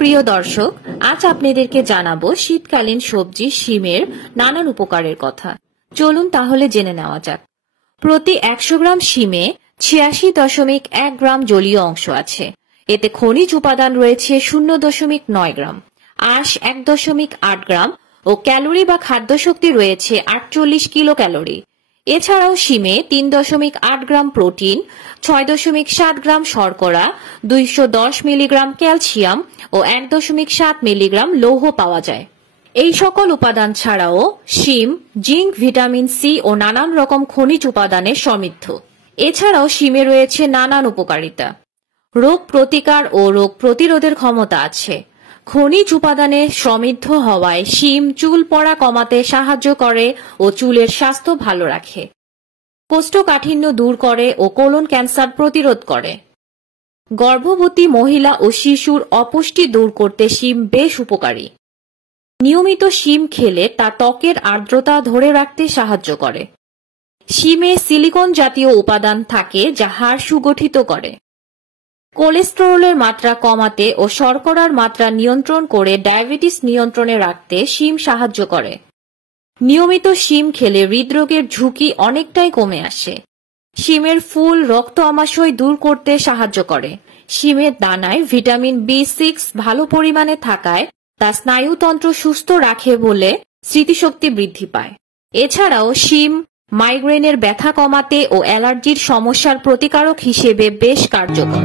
প্রিয় দর্শক, আজ আপনাদেরকে জানাবো শীতকালীন সবজি শিমের নানান উপকারের কথা। চলুন তাহলে জেনে নেওয়া যাক। প্রতি 100 গ্রাম শিমে 86.1 গ্রাম জলীয় অংশ আছে। এতে খনিজ উপাদান রয়েছে 0.9 গ্রাম, আঁশ 1.8 গ্রাম ও ক্যালোরি বা খাদ্যশক্তি রয়েছে 48 কিলো ক্যালোরি। এছাড়াও শিমে 3.8 গ্রাম প্রোটিন, 6.7 গ্রাম শর্করা, 210 মিলিগ্রাম ক্যালসিয়াম ও 1.7 মিলিগ্রাম লৌহ পাওয়া যায়। এই সকল উপাদান ছাড়াও শিম জিঙ্ক, ভিটামিন সি ও নানান রকম খনিজ উপাদানে সমৃদ্ধ। এছাড়াও শিমে রয়েছে নানান উপকারিতা। রোগ প্রতিকার ও রোগ প্রতিরোধের ক্ষমতা আছে। খনিজ উপাদানে সমৃদ্ধ হওয়ায় শিম চুল পড়া কমাতে সাহায্য করে ও চুলের স্বাস্থ্য ভালো রাখে। কোষ্ঠকাঠিন্য দূর করে ও কোলন ক্যান্সার প্রতিরোধ করে। গর্ভবতী মহিলা ও শিশুর অপুষ্টি দূর করতে শিম বেশ উপকারী। নিয়মিত শিম খেলে তা ত্বকের আর্দ্রতা ধরে রাখতে সাহায্য করে। শিমে সিলিকন জাতীয় উপাদান থাকে যা হাড় সুগঠিত করে। কোলেস্টেরলের মাত্রা কমাতে ও শর্করার মাত্রা নিয়ন্ত্রণ করে ডায়াবেটিস নিয়ন্ত্রণে রাখতে শিম সাহায্য করে। নিয়মিত শিম খেলে হৃদরোগের ঝুঁকি অনেকটাই কমে আসে। শিমের ফুল রক্ত আমাশয় দূর করতে সাহায্য করে। শিমের দানায় ভিটামিন B6 ভালো পরিমাণে থাকায় তা স্নায়ুতন্ত্র সুস্থ রাখে বলে স্মৃতিশক্তি বৃদ্ধি পায়। এছাড়াও শিম মাইগ্রেনের ব্যথা কমাতে ও অ্যালার্জির সমস্যার প্রতিকারক হিসেবে বেশ কার্যকর।